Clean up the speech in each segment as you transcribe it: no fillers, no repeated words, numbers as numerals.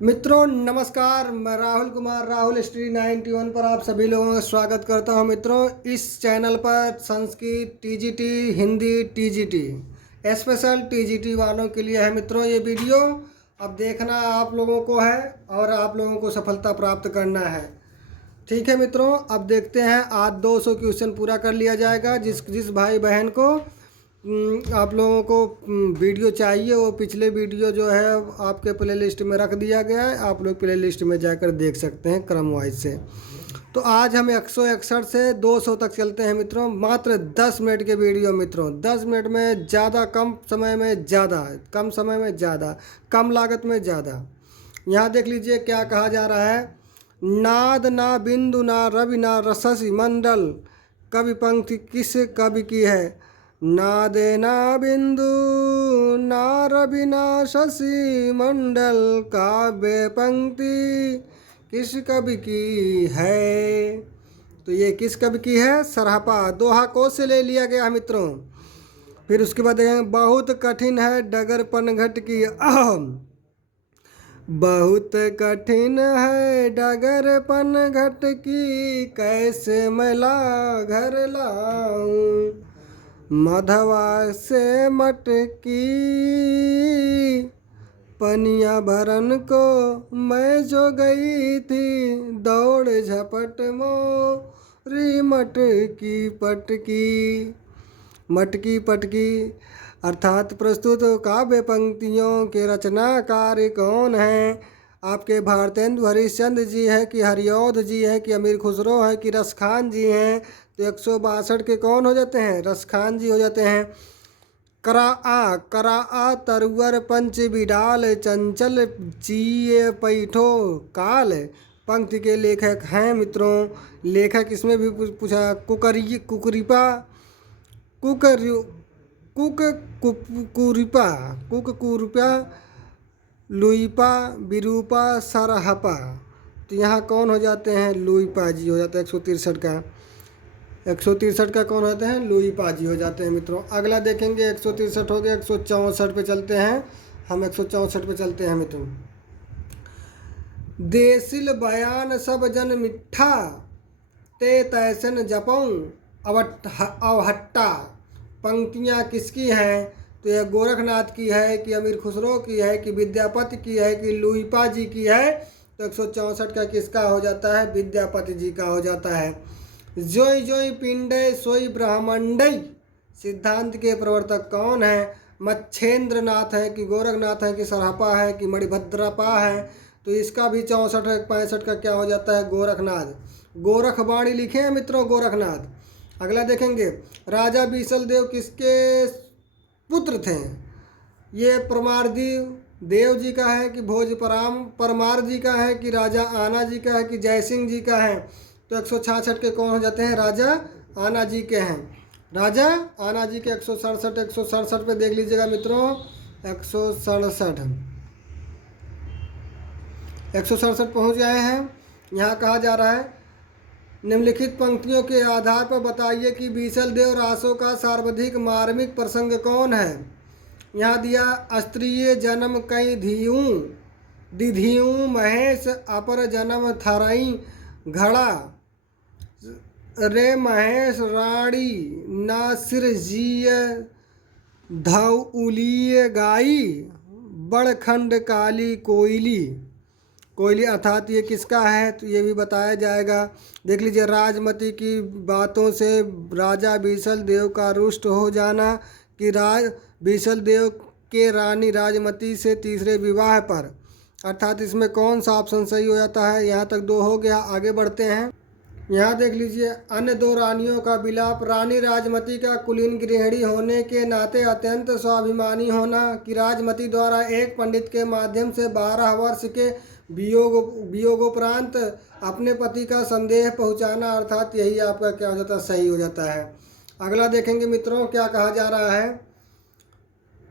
मित्रों नमस्कार, मैं राहुल कुमार राहुल स्टडी 91 पर आप सभी लोगों का स्वागत करता हूं। मित्रों, इस चैनल पर Sanskrit TGT, Hindi TGT, special TGT वालों के लिए है। मित्रों, ये वीडियो अब देखना आप लोगों को है और आप लोगों को सफलता प्राप्त करना है। ठीक है मित्रों, अब देखते हैं। आज 200 क्वेश्चन पूरा कर लिया जाएगा। जिस जिस भाई बहन को आप लोगों को वीडियो चाहिए, वो पिछले वीडियो जो है आपके प्ले लिस्ट में रख दिया गया है। आप लोग प्ले लिस्ट में जाकर देख सकते हैं क्रम वाइज से। तो आज हम 161 से 200 तक चलते हैं मित्रों, मात्र 10 मिनट के वीडियो। मित्रों 10 मिनट में ज़्यादा, कम समय में ज़्यादा, कम समय में ज़्यादा, कम लागत में ज़्यादा। यहाँ देख लीजिए क्या कहा जा रहा है। नाद ना बिंदु ना रवि ना रससी मंडल, कवि पंक्ति किस कवि की है। नादे ना बिंदु ना रवि ना शशि मंडल, काव्य पंक्ति किस कवि की है। तो ये किस कवि की है? सरहपा। दोहा कोश से ले लिया गया मित्रों। फिर उसके बाद देखेंगे, बहुत कठिन है डगर पनघट की अहम, बहुत कठिन है डगर पनघट की, कैसे मैं घर लाऊं। मधवा से मटकी पनिया भरन को मैं जो गई थी, दौड़ झपट मोरी मटकी पटकी। मटकी पटकी अर्थात प्रस्तुत काव्य पंक्तियों के रचनाकार कौन हैं? आपके भारतेंदु हरिश्चंद्र जी हैं कि हरिऔध जी हैं कि अमीर खुसरो हैं कि रसखान जी हैं? तो 162 के कौन हो जाते हैं? रसखान जी हो जाते हैं। करा आ तरुअर पंच बिडाल, चंचल जिये पैठो काल। पंक्ति के लेखक हैं मित्रों। लेखक इसमें भी पूछा, कुकरीपा कुकुरिपा लुईपा विरूपा सरहपा। तो यहाँ कौन हो जाते हैं? लुईपा जी हो जाता है 163 का। 163 का कौन होते हैं? लुईपा जी हो जाते हैं मित्रों। अगला देखेंगे, 163 हो गया। 164 पे चलते हैं। हम 164 पे चलते हैं मित्रों। देसिल बयान सब जन मिठा, ते तैसन जपऊँ अवहट्टा। पंक्तियाँ किसकी हैं? तो यह गोरखनाथ की है कि अमीर खुसरो की है कि विद्यापति की है कि लुईपा जी की है? तो 164 का किसका हो जाता है? विद्यापति जी का हो जाता है। जोई जोई पिंडे सोई ब्रह्मंडई सिद्धांत के प्रवर्तक कौन है? मच्छेंद्र नाथ है कि गोरखनाथ है कि सरहपा है कि मणिभद्रपा है? तो इसका भी 64 65 का क्या हो जाता है? गोरखनाथ। गोरखवाणी लिखे हैं मित्रों, गोरखनाथ। अगला देखेंगे, राजा बीसल देव किसके पुत्र थे? ये परमारदी देव जी का है कि भोज परमार जी का है कि राजा आना जी का है कि जयसिंह जी का है? तो 166 के कौन हो जाते हैं? राजा आना जी के हैं। राजा आना जी के 167 पे देख लीजिएगा मित्रों। 167 पहुँच गए हैं। यहाँ कहा जा रहा है, निम्नलिखित पंक्तियों के आधार पर बताइए कि बीसल देव रासों का सर्वाधिक मार्मिक प्रसंग कौन है। यहाँ दिया, अस्त्रीय जन्म कई धियूं दिधियूं, महेश अपर जन्म थरई घड़ा, रे महेश राणी ना सिर जीय धौलिय गाई, बड़खंड काली कोयली। कोयली अर्थात ये किसका है? तो ये भी बताया जाएगा। देख लीजिए, राजमती की बातों से राजा बीसल देव का रुष्ट हो जाना कि बीसल देव के रानी राजमती से तीसरे विवाह पर, अर्थात इसमें कौन सा ऑप्शन सही हो जाता है? यहाँ तक 2 हो गया। आगे बढ़ते हैं। यहाँ देख लीजिए, अन्य 2 रानियों का विलाप। रानी राजमती का कुलीन गृहिणी होने के नाते अत्यंत स्वाभिमानी होना कि राजमती द्वारा एक पंडित के माध्यम से 12 वर्ष के वियोगोपरांत अपने पति का संदेह पहुँचाना, अर्थात यही आपका क्या हो जाता है? सही हो जाता है। अगला देखेंगे मित्रों, क्या कहा जा रहा है।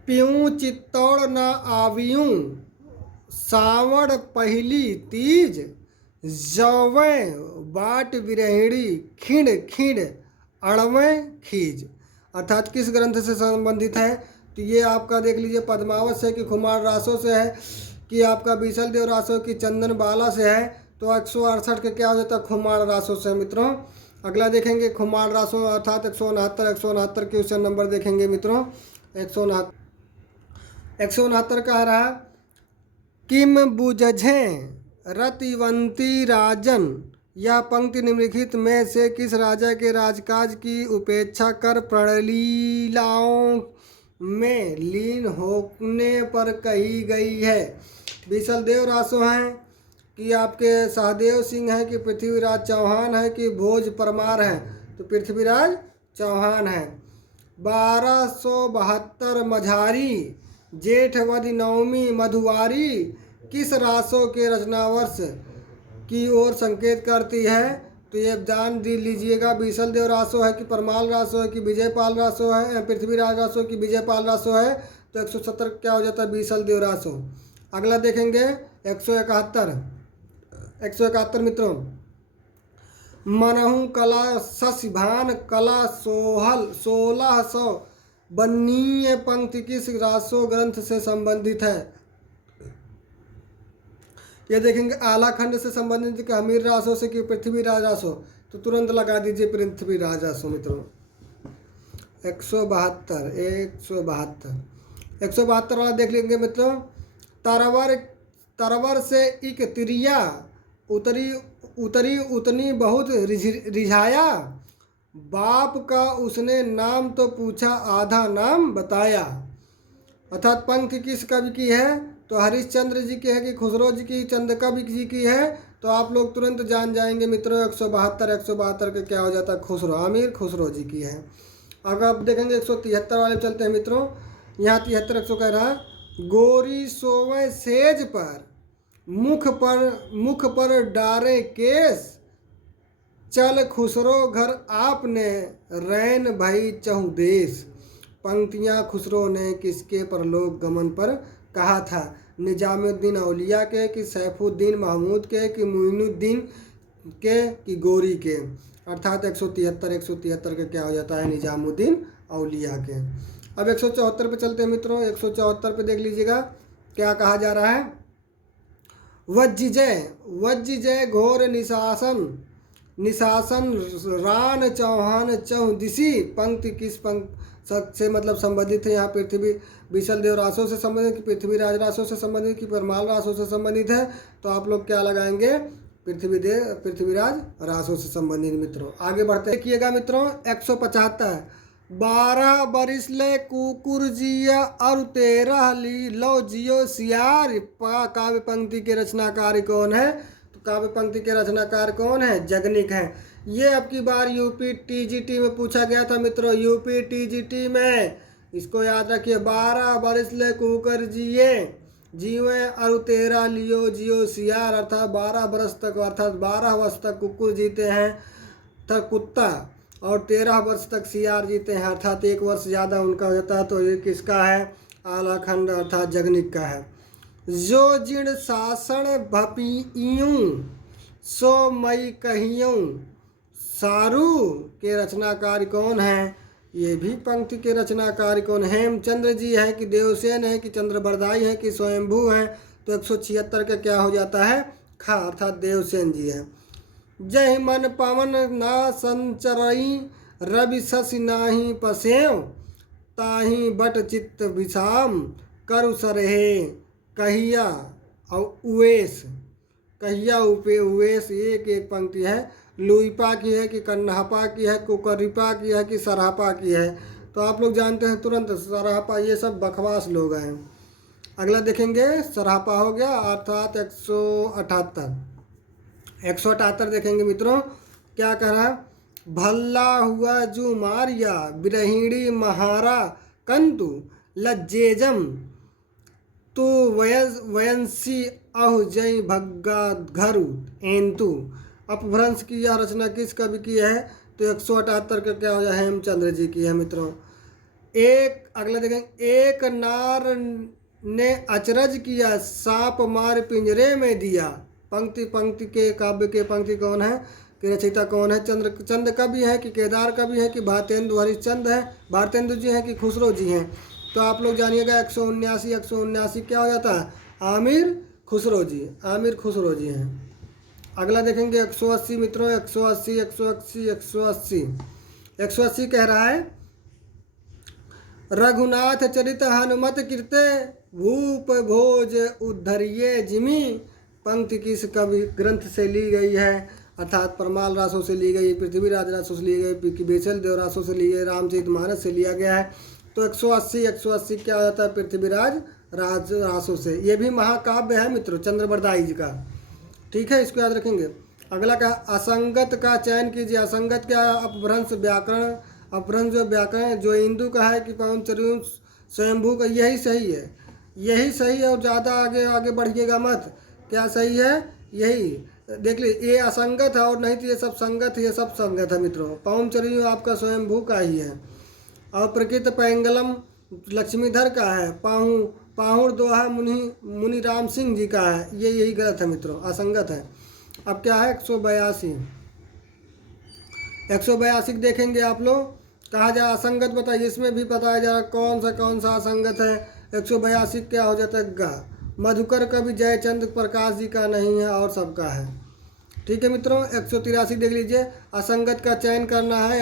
पियूँ चित्तौड़ न आवियूँ, सावण पहली तीज, जौवें बाट विरहिणी, खिंड खिंड अड़वें खीज। अर्थात किस ग्रंथ से संबंधित है? तो ये आपका देख लीजिए, पद्मावत से कि कुमार रासों से है कि आपका बीसल देव रासो की चंदन बाला से है, तो 168 के क्या हो जाता है, खुमार रासो से मित्रों। अगला देखेंगे खुमार रासो अर्थात 169 के उससे नंबर देखेंगे मित्रों। 169 का रहा, किम बुझझें रतिवंती राजन। यह पंक्ति निम्नलिखित में से किस राजा के राजकाज की उपेक्षा कर प्रणलीलाओं में लीन होने पर कही गई है। बीसल देव रासो हैं कि आपके सहदेव सिंह हैं कि पृथ्वीराज चौहान है कि भोज परमार है, तो पृथ्वीराज चौहान है। 1272 मझारी जेठवद नवमी मधुवारी किस रासो के रचनावर्ष की ओर संकेत करती है, तो ये जान लीजिएगा। बीसल देव रासो है कि परमाल रासो है कि विजयपाल रासो है, पृथ्वीराज रासो की विजयपाल रासो है, तो 170 क्या हो जाता है, बीसल देव रासो। अगला देखेंगे 171 मित्रों, मनहु कला ससिभान कला सोहल 1600 बन्नीय पंक्ति किस रासो ग्रंथ से संबंधित है। ये देखेंगे आला खंड से संबंधित कि हमीर रासो से कि पृथ्वीराज रासो, तो तुरंत लगा दीजिए पृथ्वीराज रासो मित्रों। 172 वाला देख लेंगे मित्रों, तरवर से इक तिरिया उतरी उतनी बहुत रिझाया, बाप का उसने नाम तो पूछा आधा नाम बताया। अर्थात पंक्ति किस कवि की है, तो हरिश्चंद्र जी की है कि खुसरो जी की, चंद कवि जी की है, तो आप लोग तुरंत जान जाएंगे मित्रों। 172 के क्या हो जाता है, खुसरो, आमिर खुसरो जी की है। अगर आप देखेंगे 173 वाले चलते हैं मित्रों। यहाँ 73 कह रहा है, गोरी सोवे सेज पर मुख पर डारे केस, चल खुसरो घर आपने रैन भई चहुदेश। पंक्तियाँ खुसरो ने किसके परलोक गमन पर कहा था, निजामुद्दीन औलिया के कि सैफुद्दीन महमूद के कि मुइनुद्दीन के कि गोरी के। अर्थात 173 के क्या हो जाता है, निजामुद्दीन औलिया के। अब 174 पे चलते हैं मित्रों। 174 पे देख लीजिएगा क्या कहा जा रहा है, वज्जय घोर निशासन रान चौहान चौदिशी। पंक्ति किस पंक्ति से मतलब संबंधित है, यहाँ पृथ्वी बीसल देव रासो से संबंधित कि पृथ्वीराज रासो से संबंधित कि परमाल रासो से संबंधित है, तो आप लोग क्या लगाएंगे, पृथ्वीराज रासो से संबंधित मित्रों। आगे बढ़ते देखिएगा मित्रों। 175 12 बरिस ले कुकुर जिया और 13 ली लो जियो सियार। काव्य पंक्ति के रचनाकार कौन है, तो काव्य पंक्ति के रचनाकार कौन है, जगनिक है। ये अब की बार यूपी टीजीटी में पूछा गया था मित्रों, यूपी टीजीटी में, इसको याद रखिए। 12 बरिस ले कुकर जीवे और 13 लियो जियो सियार। अर्थात 12 बरस तक, अर्थात 12 वर्ष तक कुकुर जीते हैं तक कुत्ता, और 13 वर्ष तक सियार जीते हैं, अर्थात 1 वर्ष ज़्यादा उनका होता है। तो ये किसका है, आलाखंड अर्थात जगनिक का है। जो जिण शासन भपियूं सो मई कहियूं सारू के रचनाकार कौन है, ये भी पंक्ति के रचनाकार कौन, हेमचंद्र जी है कि देवसेन है कि चंद्रबरदाई है कि स्वयंभू है, तो 176 का क्या हो जाता है, खा, अर्थात देवसेन जी है। जय मन पवन ना संचरई रवि शशि नाही पसेव, ताही बट चित्त विषाम करु सरहे कहिया और उवेश। कहिया उपे उवेश, एक पंक्ति है। लुईपा की है कि कन्हपा की है, कुकरिपा की है कि सरापा की है, तो आप लोग जानते हैं तुरंत सरापा, ये सब बकवास लोग हैं। अगला देखेंगे सरापा हो गया, अर्थात 178 देखेंगे मित्रों क्या कह रहा है, भल्ला हुआ जू मारिया बिरहिणी महारा कंतु लज्जेजम तो वयंसी अहु जय भग्गा घरु एंतु। अपभ्रंश की यह रचना किस कवि की है, तो 178 का क्या हो जाए, हेमचंद्र जी की है मित्रों। अगला देखें, एक नार ने अचरज किया सांप मार पिंजरे में दिया। पंक्ति के काव्य के पंक्ति कौन है कि रचयिता कौन है, चंद कवि है कि केदार कवि है कि भारतेंदु हरिश्चंद्र है, भारतेंदु जी हैं कि खुसरो जी हैं। तो आप लोग जानिएगा 179 क्या हो जाता है, आमिर खुसरो जी, आमिर खुसरो जी हैं। अगला देखेंगे 180 मित्रों, 180 180 180 180 कह रहा है रघुनाथ चरित हनुमत कीर्ते भूप भोज उद्धरिये जिमी। पंक्ति किस कवि ग्रंथ से ली गई है? अर्थात परमाल रासों से ली गई, पृथ्वीराज रासों से ली गई, बेचल देव रासों से ली गई, रामचरितमानस से लिया गया है। तो 180 क्या हो जाता है? पृथ्वीराज रासों से। ये भी महाकाव्य है मित्रों, चंद्रबरदाई जी का। ठीक है, इसको याद रखेंगे। अगला क्या? असंगत का चयन कीजिए। असंगत क्या? अपभ्रंश व्याकरण, अपभ्रंश जो व्याकरण जो इंदु का है कि पवन चरु स्वयंभू का, यही सही है, यही सही है। और ज़्यादा आगे आगे बढ़िएगा मत। क्या सही है? यही देख लीजिए, ये असंगत है और नहीं तो ये सब संगत है, ये सब संगत है मित्रों। पवन चरु आपका स्वयंभू का ही है। और प्रकृत पैंगलम लक्ष्मीधर का है। पाहुड़ दोहा मुनि राम सिंह जी का है। ये यही गलत है मित्रों, असंगत है। अब क्या है? 182 देखेंगे आप लोग। कहा जाए असंगत बताइए, इसमें भी बताया जा रहा कौन सा असंगत है। 182 क्या हो जाता है? गा। मधुकर कवि जयचंद प्रकाश जी का नहीं है और सबका है। ठीक है मित्रों। 183 देख लीजिए, असंगत का चयन करना है।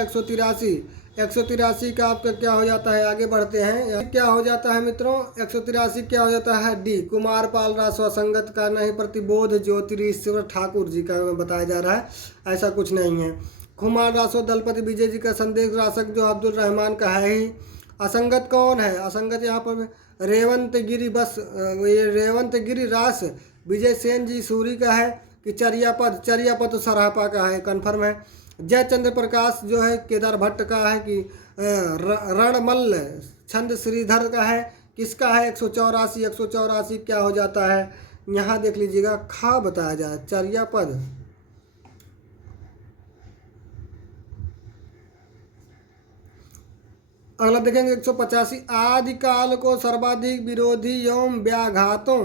183 का आपका क्या हो जाता है? आगे बढ़ते हैं। क्या हो जाता है मित्रों? 183 क्या हो जाता है? डी। कुमारपाल रासो असंगत का नहीं, प्रतिबोध ज्योतिरीश्वर ठाकुर जी का बताया जा रहा है, ऐसा कुछ नहीं है। कुमार रासो दलपति विजय जी का संदेश रासक जो अब्दुल रहमान का है ही। असंगत कौन है? असंगत यहाँ पर रेवंत गिरी, बस ये रेवंत गिरी रास विजय सेन जी सूरी का है कि चर्यापद तो सरापा का है, कन्फर्म है। जयचंद्र प्रकाश जो है केदार भट्ट का है कि रणमल्ल छंद श्रीधर का है। किसका है? 184 क्या हो जाता है? यहाँ देख लीजिएगा, खा बताया जाए, चर्यापद। अगला देखेंगे 185, आदिकाल को सर्वाधिक विरोधी एवं व्याघातों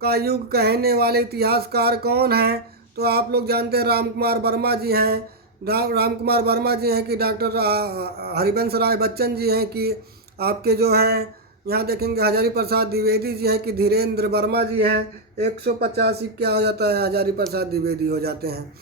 का युग कहने वाले इतिहासकार कौन है? तो आप लोग जानते हैं राम कुमार वर्मा जी हैं। राम कुमार वर्मा जी हैं कि डॉक्टर हरिवंश राय बच्चन जी हैं कि आपके जो हैं यहाँ देखेंगे हजारी प्रसाद द्विवेदी जी हैं कि धीरेन्द्र वर्मा जी हैं। 185 क्या हो जाता है? हजारी प्रसाद द्विवेदी हो जाते हैं।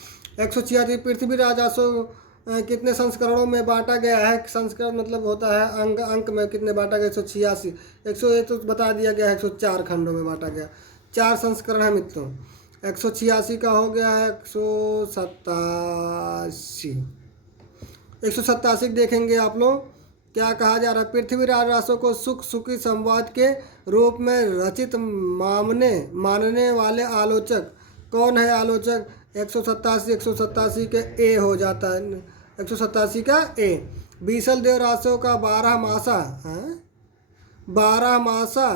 186 पृथ्वीराज आसो कितने संस्करणों में बांटा गया है? संस्करण मतलब होता है अंक में कितने बांटा गया? 186। 101 तो बता दिया गया है, 104 खंडों में बांटा गया। 4 संस्करण है मित्रों। 186 का हो गया है 187 देखेंगे आप लोग। क्या कहा जा रहा है? पृथ्वीराज रासो को सुखी संवाद के रूप में रचित मानने वाले आलोचक कौन है? आलोचक 187 के ए हो जाता है। 187 का ए। बीसल देव रासो का 12 मासा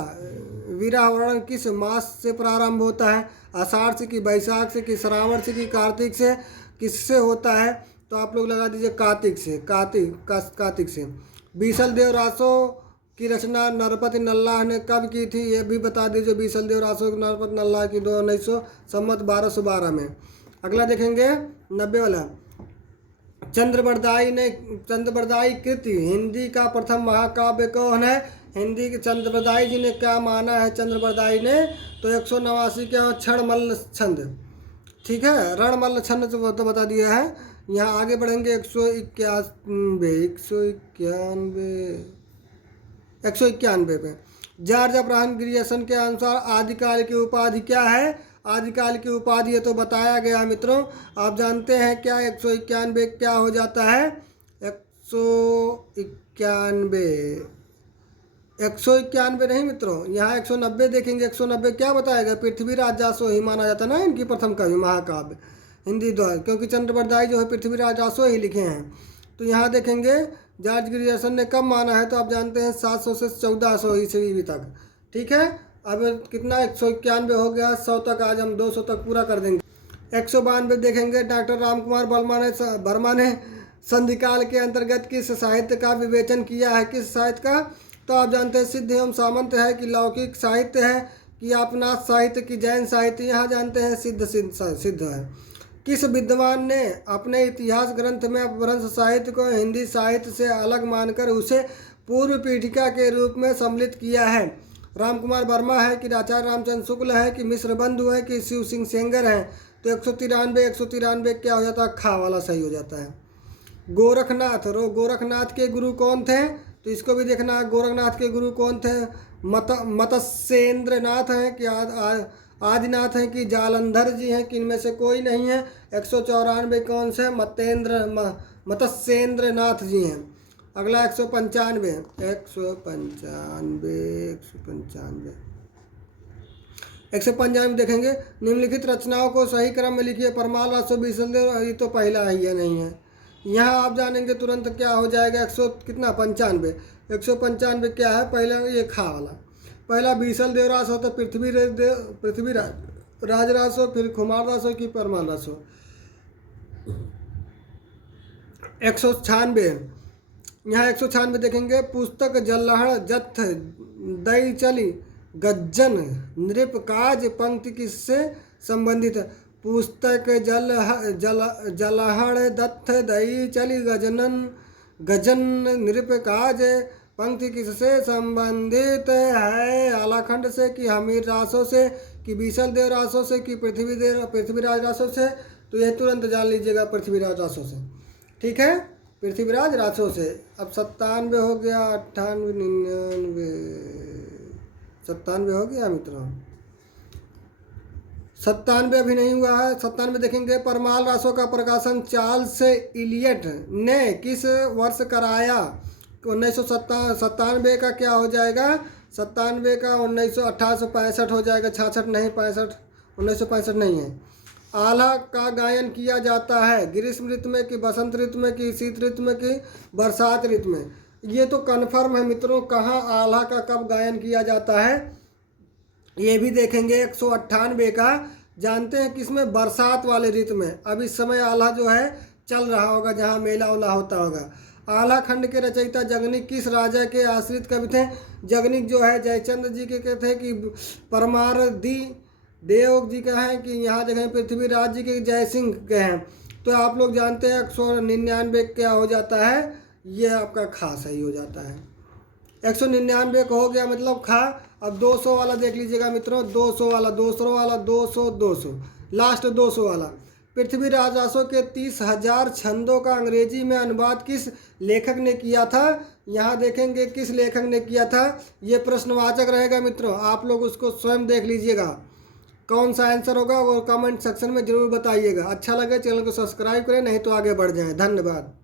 विरह वर्णन किस मास से प्रारंभ होता है? आषाढ़ से कि वैशाख से कि श्रावण से कि कार्तिक से? किससे होता है? तो आप लोग लगा दीजिए कार्तिक से। कार्तिक से। बीसल देव रासो की रचना नरपति नल्लाह ने कब की थी? ये भी बता दीजिए। बीसल देव रासो नरपति नल्लाह की 1900 सम्मत 1212 में। अगला देखेंगे 90 वाला। चंद्रबरदाई कृति हिंदी का प्रथम महाकाव्य कौन है? हिंदी के चंद्रबरदाई जी ने क्या माना है? चंद्रबरदाई ने तो 189 क्या? क्षणमल्ल छंद। ठीक है, रणमल्ल छंद तो बता दिया है। यहाँ आगे बढ़ेंगे 191 पे। जॉर्ज अब्राहम ग्रियर्सन के अनुसार आदिकाल की उपाधि क्या है? आदिकाल की उपाधि ये तो बताया गया मित्रों। आप जानते हैं क्या? 191 क्या हो जाता है? 191 नहीं मित्रों, यहाँ 190 देखेंगे। 190 क्या बताएगा? पृथ्वीराज रासो ही माना जाता है ना इनकी प्रथम कवि महाकाव्य हिंदी द्वारा, क्योंकि चंद्रबरदाई जो है पृथ्वीराज रासो ही लिखे हैं। तो यहाँ देखेंगे जॉर्ज ग्रियर्सन ने कब माना है? तो आप जानते हैं 700 से 1400 ईस्वी तक। ठीक है, अब कितना? 191 हो गया। 100 तक आज हम 200 तक पूरा कर देंगे। 192 देखेंगे। डॉक्टर राम कुमार वर्मा ने संधिकाल के अंतर्गत किस साहित्य का विवेचन किया है? किस साहित्य का? तो आप जानते हैं सिद्ध एवं सामंत है कि लौकिक साहित्य है कि आपनाथ साहित्य की जैन साहित्य? यहाँ जानते हैं सिद्ध है। किस विद्वान ने अपने इतिहास ग्रंथ में अपभ्रंश साहित्य को हिंदी साहित्य से अलग मानकर उसे पूर्व पीठिका के रूप में सम्मिलित किया है? राम कुमार वर्मा है कि आचार्य रामचंद्र शुक्ल है कि मिश्र बंधु है कि शिव सिंह सेंगर है। तो 193 क्या हो जाता है, खा वाला सही हो जाता है। गोरखनाथ, गोरखनाथ के गुरु कौन थे, तो इसको भी देखना है। गोरखनाथ के गुरु कौन थे, मत्स्येंद्र नाथ हैं कि आदिनाथ हैं कि जालंधर जी हैं कि इनमें से कोई नहीं है। 194 कौन से, मत्स्येंद्र नाथ जी हैं। अगला 195 देखेंगे। निम्नलिखित रचनाओं को सही क्रम में लिखिए। परमाल रासो बीसल देव, ये तो पहला ही है, नहीं है। यहाँ आप जानेंगे तुरंत क्या हो जाएगा। 195 क्या है, पहला ये खा वाला। पहला बीसल देव रास हो तो पृथ्वी राज रास हो, फिर खुमार रास हो कि परमाल रास हो। 196 यहाँ 196 देखेंगे। पुस्तक जल्लहड़ जत्थ दई चली गज्जन नृप काज पंक्ति किससे संबंधित है। पुस्तक जलहड़ दत्थ दई चली गजन नृप काज पंक्ति किससे संबंधित है। आलाखंड से कि हमीर रासों से कि बीसल देव रासों से कि पृथ्वीराज रासों से। तो यह तुरंत जान लीजिएगा, पृथ्वीराज रासों से। ठीक है, पृथ्वीराज रासों से। अब 97 हो गया, 98, 99, 97 हो गया मित्रों। 97 अभी नहीं हुआ है। 97 देखेंगे। परमाल रासों का प्रकाशन चार्ल्स इलियट ने किस वर्ष कराया। 1997 का क्या हो जाएगा, 97 का 1865 हो जाएगा। 66 नहीं, 1965 नहीं है। आल्हा का गायन किया जाता है ग्रीष्म ऋतु में कि बसंत ऋतु में कि शीत ऋतु में कि बरसात ऋतु में। ये तो कन्फर्म है मित्रों, कहाँ आल्हा का कब गायन किया जाता है ये भी देखेंगे। 198 का जानते हैं किसमें, बरसात वाले ऋतु में। अब इस समय आल्हा जो है चल रहा होगा, जहाँ मेला उला होता होगा। आल्हा खंड के रचयिता जगनिक किस राजा के आश्रित कवि थे। जगनिक जो है जयचंद्र जी के थे कि परमारदी देव जी का है कि यहाँ देखें पृथ्वीराज जी के जय सिंह के हैं। तो आप लोग जानते हैं 199 क्या हो जाता है, ये आपका खा सही हो जाता है। 199 को हो गया मतलब खा। अब 200 वाला देख लीजिएगा मित्रों। 200 वाला 200 लास्ट 200 वाला। पृथ्वीराज रासों के 30,000 छंदों का अंग्रेजी में अनुवाद किस लेखक ने किया था। यहाँ देखेंगे किस लेखक ने किया था, ये प्रश्नवाचक रहेगा मित्रों। आप लोग उसको स्वयं देख लीजिएगा, कौन सा आंसर होगा वो कमेंट सेक्शन में जरूर बताइएगा। अच्छा लगे चैनल को सब्सक्राइब करें, नहीं तो आगे बढ़ जाएं। धन्यवाद।